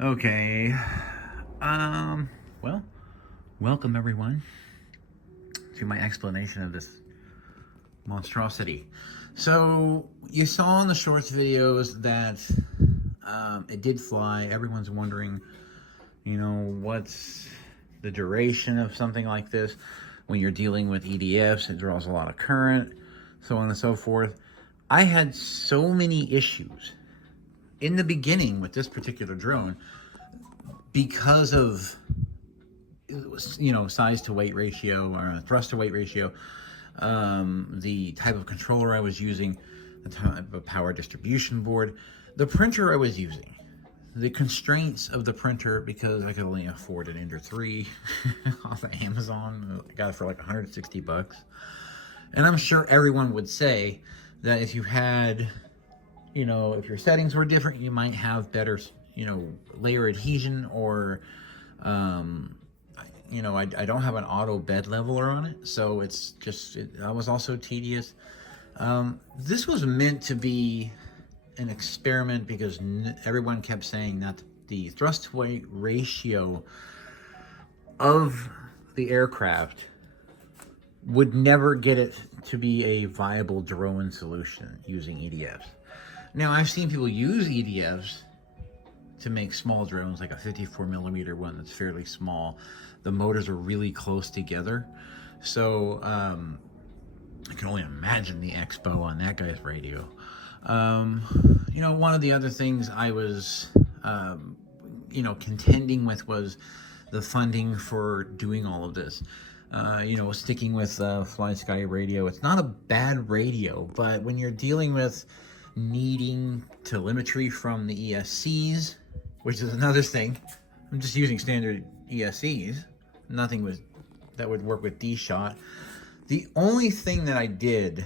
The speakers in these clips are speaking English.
Okay. Well, welcome everyone to my explanation of this monstrosity. So, you saw in the shorts videos that it did fly. Everyone's wondering, what's the duration of something like this? When you're dealing with EDFs, it draws a lot of current, so on and so forth. I had so many issues in the beginning with this particular drone because of size to weight ratio or thrust to weight ratio, the type of controller I was using, the type of power distribution board, the printer I was using, the constraints of the printer, because I could only afford an Ender 3 off of Amazon. I got it for like 160 bucks. And I'm sure everyone would say that if you had, if your settings were different, you might have better, layer adhesion, or, I don't have an auto bed leveler on it, so it's just, that was also tedious. This was meant to be an experiment because everyone kept saying that the thrust to weight ratio of the aircraft would never get it to be a viable drone solution using EDFs. Now, I've seen people use EDFs to make small drones, like a 54 millimeter one that's fairly small. The motors are really close together. So I can only imagine the expo on that guy's radio. One of the other things I was, contending with was the funding for doing all of this. Sticking with Fly Sky radio, it's not a bad radio, but when you're dealing with needing telemetry from the ESCs, which is another thing, I'm just using standard ESCs, nothing that would work with D-Shot. The only thing that I did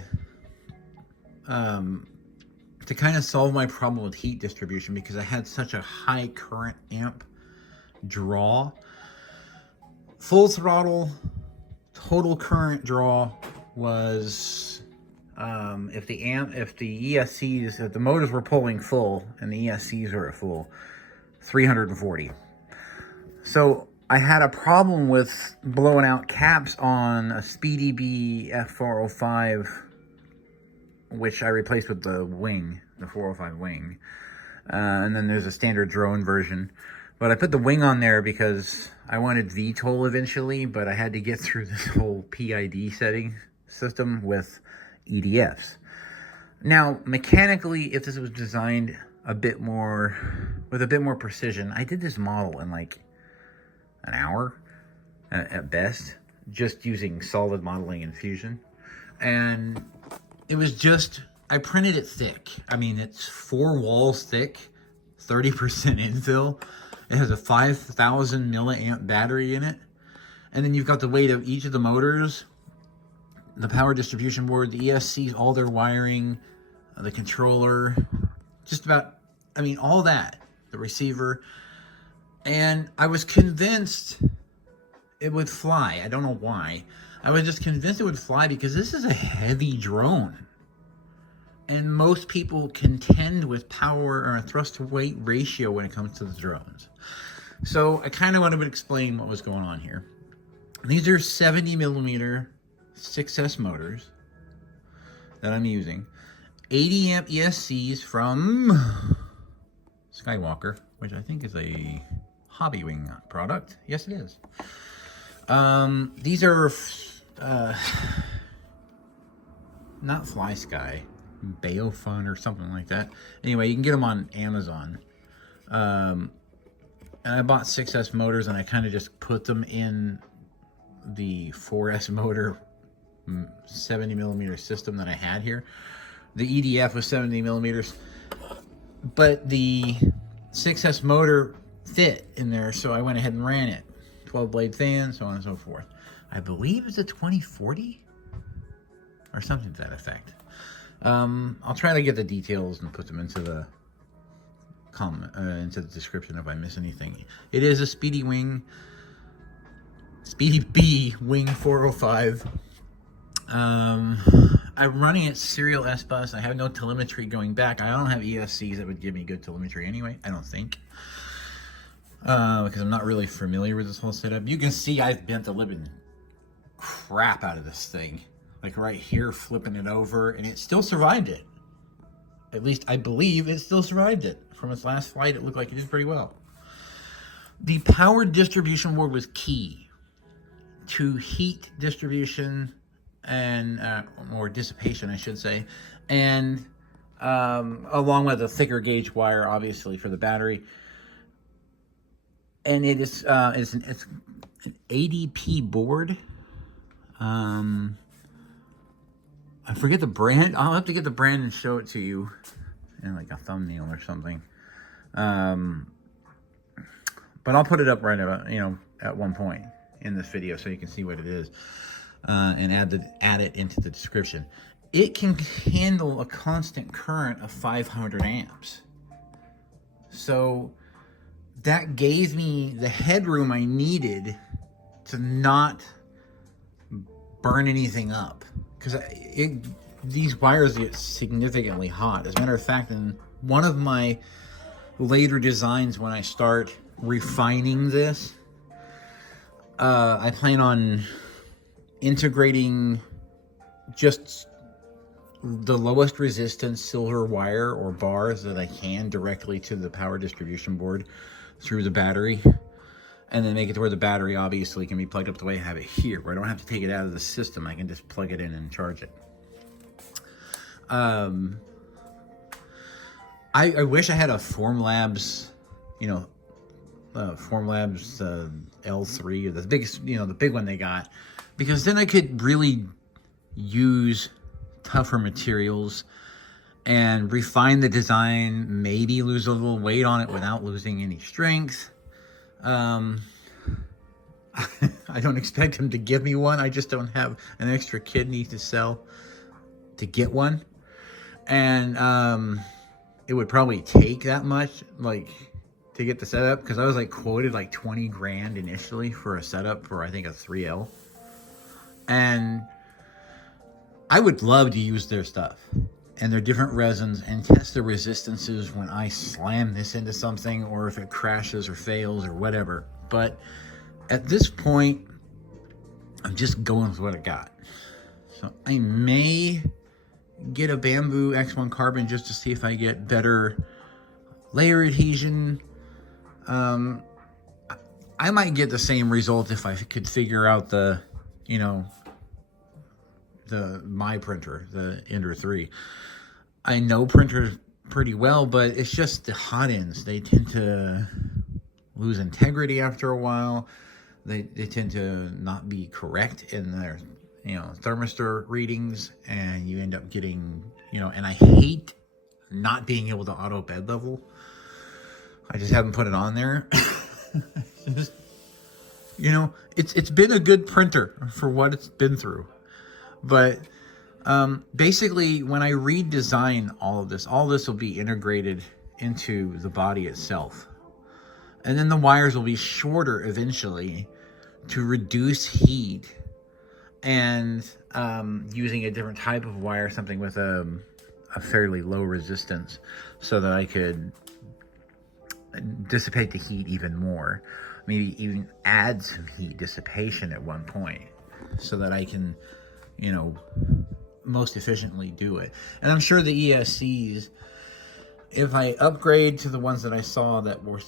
to kind of solve my problem with heat distribution, because I had such a high current amp draw, full throttle total current draw was, if the ESCs, if the motors were pulling full and the ESCs were at full, 340. So I had a problem with blowing out caps on a Speedy B F405, which I replaced with the wing, the 405 wing. And then there's a standard drone version. But I put the wing on there because I wanted VTOL eventually, but I had to get through this whole PID setting system with EDFs. Now, mechanically, if this was designed with a bit more precision, I did this model in like an hour at best, just using solid modeling and Fusion. And it was just, I printed it thick. I mean, it's 4 walls thick, 30% infill. It has a 5,000 milliamp battery in it. And then you've got the weight of each of the motors, the power distribution board, the ESCs, all their wiring, the controller, just about, all that, the receiver. And I was convinced it would fly. I don't know why. I was just convinced it would fly because this is a heavy drone. And most people contend with power or a thrust to weight ratio when it comes to the drones. So I kind of want to explain what was going on here. These are 70 millimeter 6S motors that I'm using. 80 amp ESCs from Skywalker, which I think is a Hobby Wing product. Yes, it is. These are not Fly Sky, Baofun or something like that. Anyway, you can get them on Amazon. And I bought 6S motors, and I kind of just put them in the 4S motor 70 millimeter system that I had here. The EDF was 70 millimeters, but the 6S motor fit in there, so I went ahead and ran it. 12 blade fan, so on and so forth. I believe it's a 2040 or something to that effect. I'll try to get the details and put them into the into the description if I miss anything. It is a Speedy B Wing 405. I'm running it serial S-Bus. I have no telemetry going back. I don't have ESCs that would give me good telemetry anyway, I don't think. because I'm not really familiar with this whole setup. You can see I've bent the living crap out of this thing. Like right here, flipping it over, and it still survived it. At least I believe it still survived it. From its last flight, it looked like it did pretty well. The power distribution board was key to heat distribution and, or dissipation, I should say, and along with a thicker gauge wire, obviously, for the battery. And it's an ADP board. I forget the brand. I'll have to get the brand and show it to you in like a thumbnail or something. But I'll put it up right about, at one point in this video so you can see what it is, and add it into the description. It can handle a constant current of 500 amps. So that gave me the headroom I needed to not burn anything up, because these wires get significantly hot. As a matter of fact, in one of my later designs, when I start refining this, I plan on integrating just the lowest resistance silver wire or bars that I can directly to the power distribution board through the battery, and then make it to where the battery obviously can be plugged up the way I have it here, where I don't have to take it out of the system. I can just plug it in and charge it. I wish I had a Formlabs, Formlabs L3, or the biggest, the big one they got, because then I could really use tougher materials and refine the design, maybe lose a little weight on it without losing any strength. I don't expect him to give me one. I just don't have an extra kidney to sell to get one. And it would probably take that much, to get the setup, because I was quoted 20 grand initially for a setup for, I think, a 3L. And I would love to use their stuff and their different resins and test the resistances when I slam this into something, or if it crashes or fails or whatever. But at this point, I'm just going with what I got. So I may get a bamboo X1 carbon just to see if I get better layer adhesion. I might get the same result if I could figure out my printer, the Ender 3. I know printers pretty well, but it's just the hot ends. They tend to lose integrity after a while. They tend to not be correct in their, thermistor readings, and you end up getting, and I hate not being able to auto bed level. I just haven't put it on there. It's been a good printer for what it's been through. But basically, when I redesign all this will be integrated into the body itself. And then the wires will be shorter eventually to reduce heat, and using a different type of wire, something with a fairly low resistance, so that I could dissipate the heat even more. Maybe even add some heat dissipation at one point, so that I can most efficiently do it. And I'm sure the ESCs, if I upgrade to the ones that I saw that were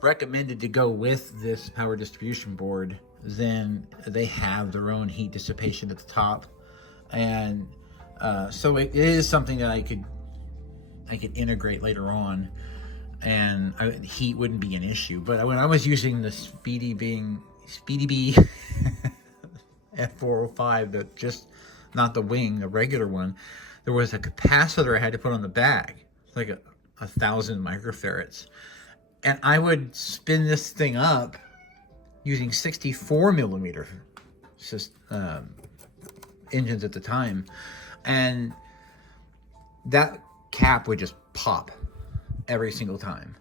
recommended to go with this power distribution board, then they have their own heat dissipation at the top. And so it is something that I could integrate later on, and heat wouldn't be an issue. But when I was using the Speedy Bee F405, not the wing, the regular one, there was a capacitor I had to put on the bag, like 1,000 microfarads. And I would spin this thing up using 64 millimeter engines at the time. And that cap would just pop every single time.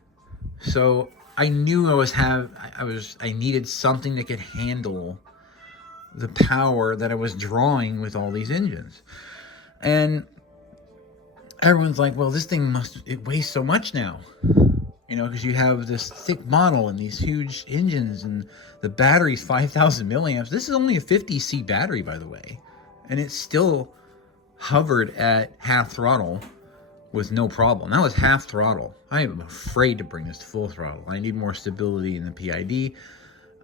So I knew I needed something that could handle the power that I was drawing with all these engines. And everyone's like, well, this thing it weighs so much now. You know, because you have this thick model and these huge engines, and the battery's 5,000 milliamps. This is only a 50C battery, by the way, and it still hovered at half throttle with no problem. That was half throttle. I am afraid to bring this to full throttle. I need more stability in the PID,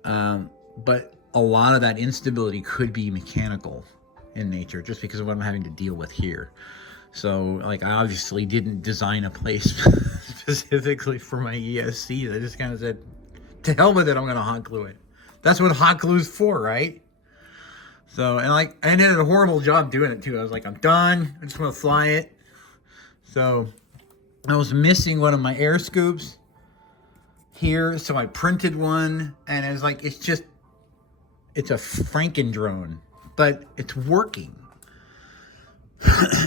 but a lot of that instability could be mechanical in nature, just because of what I'm having to deal with here. So, like, I obviously didn't design a place specifically for my ESCs. I just kind of said, to hell with it, I'm going to hot glue it. That's what hot glue's for, right? So, and like, I did a horrible job doing it too. I was like, I'm done. I just want to fly it. So, I was missing one of my air scoops here. So, I printed one, and it was like, it's a Franken drone, but it's working.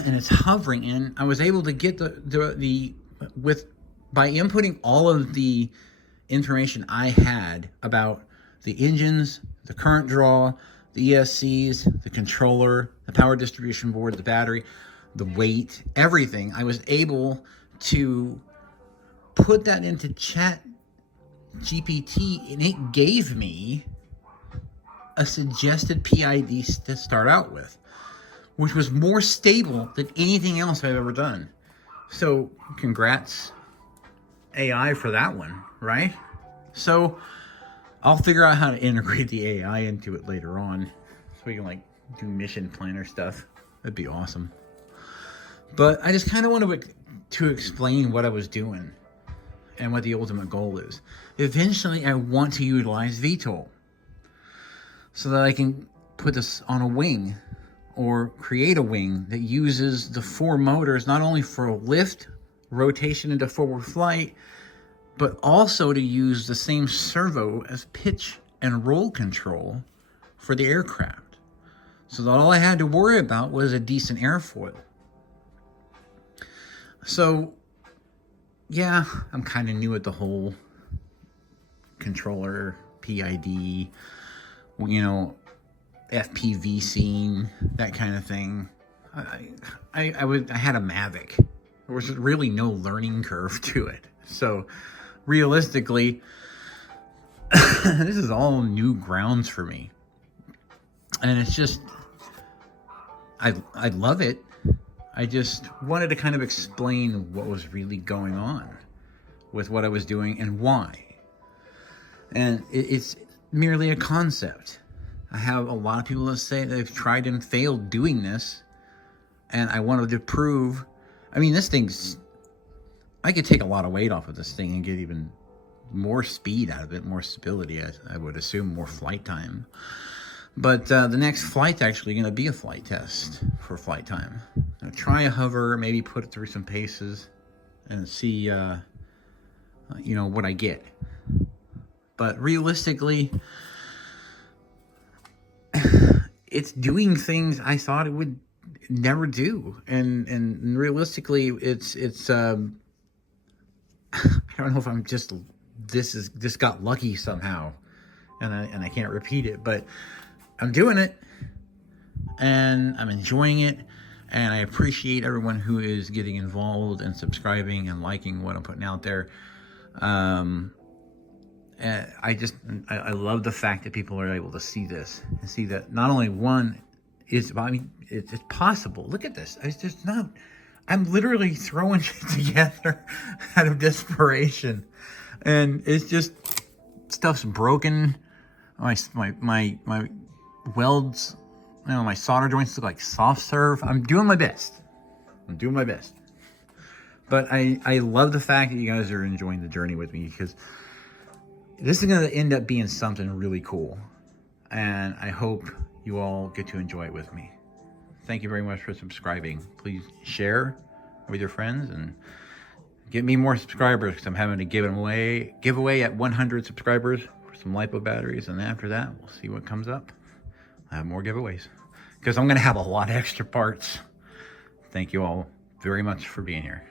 And it's hovering, and I was able to get by inputting all of the information I had about the engines, the current draw, the ESCs, the controller, the power distribution board, the battery, the weight, everything. I was able to put that into Chat GPT, and it gave me a suggested PID to start out with, which was more stable than anything else I've ever done. So, congrats, AI, for that one, right? So, I'll figure out how to integrate the AI into it later on, so we can, like, do mission planner stuff. That'd be awesome. But I just kind of wanted to explain what I was doing and what the ultimate goal is. Eventually, I want to utilize VTOL so that I can put this on a wing, or create a wing that uses the 4 motors not only for lift, rotation into forward flight, but also to use the same servo as pitch and roll control for the aircraft. So that all I had to worry about was a decent airfoil. So, yeah, I'm kind of new at the whole controller, PID, you know, FPV scene, that kind of thing. I had a Mavic. There was really no learning curve to it. So realistically, this is all new grounds for me. And it's just, I love it. I just wanted to kind of explain what was really going on with what I was doing and why. And it's merely a concept. I have a lot of people that say they've tried and failed doing this, and I wanted to prove, I mean, this thing's, I could take a lot of weight off of this thing and get even more speed out of it, more stability, I would assume, more flight time. But the next flight's actually going to be a flight test for flight time. I'll try a hover, maybe put it through some paces, and see, you know, what I get. But realistically, it's doing things I thought it would never do, and realistically, it's I don't know if I'm just this got lucky somehow, and I can't repeat it, but I'm doing it, and I'm enjoying it, and I appreciate everyone who is getting involved and subscribing and liking what I'm putting out there. I love the fact that people are able to see this and see that not only one is, I mean, it's possible. Look at this. It's just not, I'm literally throwing shit together out of desperation. And it's just, stuff's broken. My welds, you know, my solder joints look like soft serve. I'm doing my best. But I love the fact that you guys are enjoying the journey with me, because this is going to end up being something really cool, and I hope you all get to enjoy it with me. Thank you very much for subscribing. Please share with your friends and get me more subscribers, because I'm having a giveaway at 100 subscribers for some LiPo batteries, and after that, we'll see what comes up. I have more giveaways, because I'm going to have a lot of extra parts. Thank you all very much for being here.